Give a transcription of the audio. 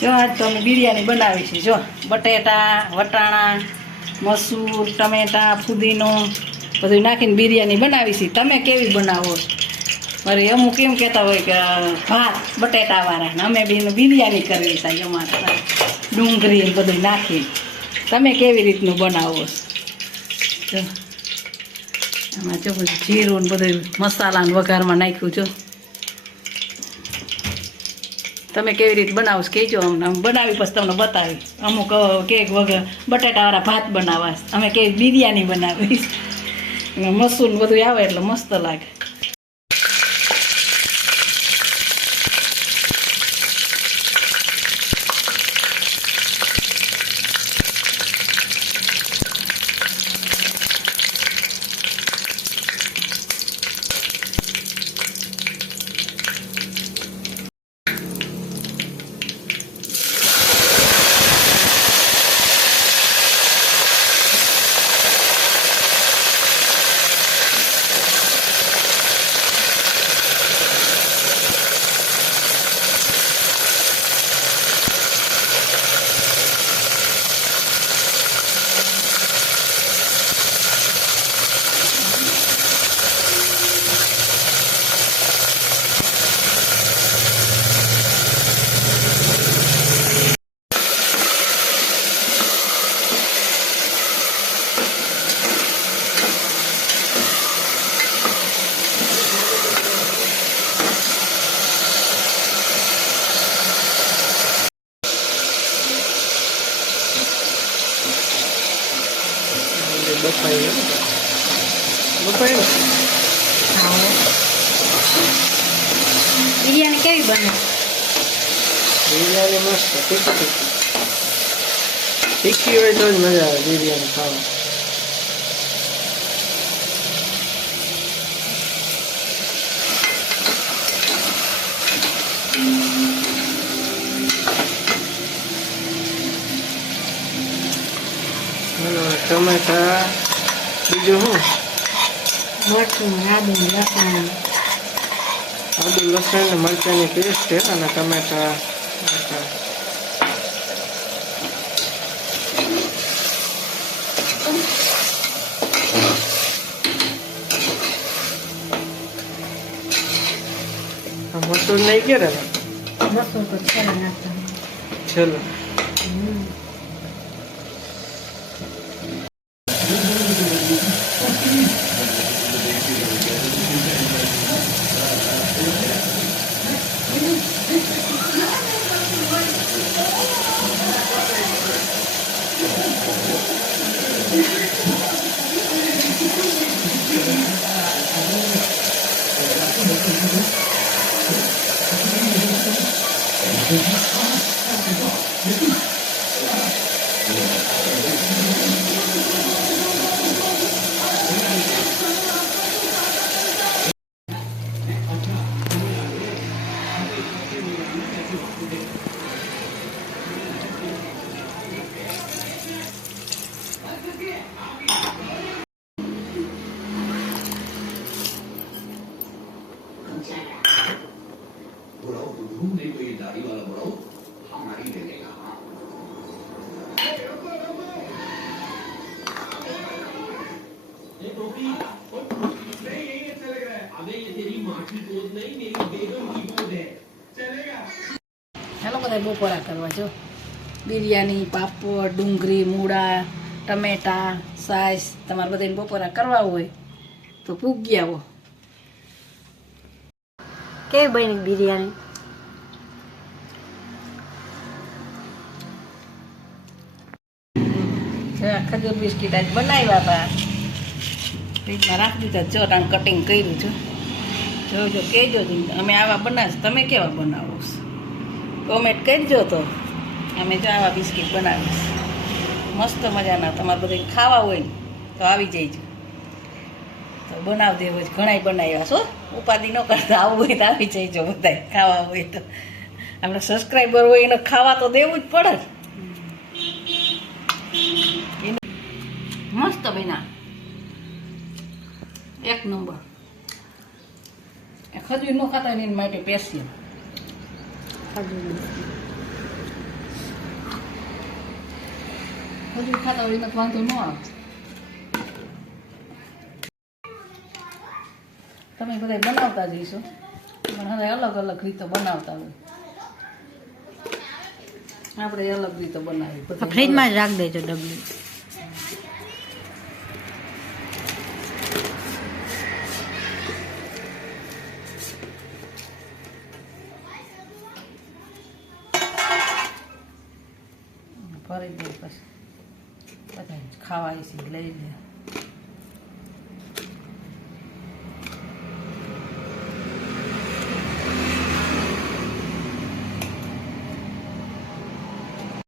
જો આજ તો અમે બિરયાની બનાવી છે. જો બટેટા, વટાણા, મસૂર, ટમેટા, ફુદીનો બધું નાખીને બિરયાની બનાવી છે. તમે કેવી બનાવો? મારે અમુક એમ કહેતા હોય કે ભાત બટેટાવાળા ને અમે બેન બિરયાની કરવી છે અમારે ડુંગળી બધું નાખી. તમે કેવી રીતનું બનાવો? જો આમાં જો બધું જીરું ને બધું મસાલાને વઘારમાં નાખ્યું. જો તમે કેવી રીતે બનાવો છો કહેજો અમને. અમે બનાવી પછી તમને બતાવી. અમુક કેક વગર બટાટાવાળા ભાત બનાવવા, અમે કેવી બિરયાની બનાવી મસૂર બધું આવે એટલે મસ્ત લાગે. બિરયાની કેવી બને? બિરયાની મસ્ત તીખી હોય તો જ મજા આવે બિરયાની ખાવા. ટમેટા, બીજું શું? મરચું, આદુ, લસણ, લસણ ને મરચાંની પેસ્ટ અને ટમેટા. મસૂર નહીં ક્યારે? મસૂર તો છેલ્લે નાખતા. ચલો ચાલો બધા બપોરા કરવા. જો બિરયાની, પાપડ, ડુંગળી, મૂળા, ટમેટા, સાસ તમારે બધાને બપોરા કરવા હોય તો પૂગી આવો. કેવી બની બિરયાની? ખજૂર બિસ્કીટ આજ બનાવ્યા હતા, ફ્રીજમાં રાખી દીધા. જો આમ કટિંગ કર્યું છે. જોજો કહેજો અમે આવા બનાવીશ, તમે કેવા બનાવો છો કોમેન્ટ કરજો. તો અમે જો આવા બિસ્કીટ બનાવીશ મસ્ત મજાના. તમારે બધે ખાવા હોય ને તો આવી જઈજો, તો બનાવી દેવો જ. ઘણાય બનાવ્યા છો, ઉપાધિ ન કરતા. આવું હોય તો આવી જઈજો બધા. ખાવા હોય તો આપણે સબસ્ક્રાઈબર હોય એને ખાવા તો દેવું જ પડે. મસ્ત બન્યા, એક નંબર. ખજૂર ન ખાતા એની માટે પેશિયલ. બધું ખાતા હોય એમાં વાંધો ન આવે. તમે બધા બનાવતા જઈશો પણ હવે અલગ અલગ રીતો બનાવતા હોય. આપણે અલગ રીતો બનાવી બધી. ફ્રીજમાં જ રાખી દેજો ડબલી. ભરી દે પછી બધા ખાવા છે લઈ લે.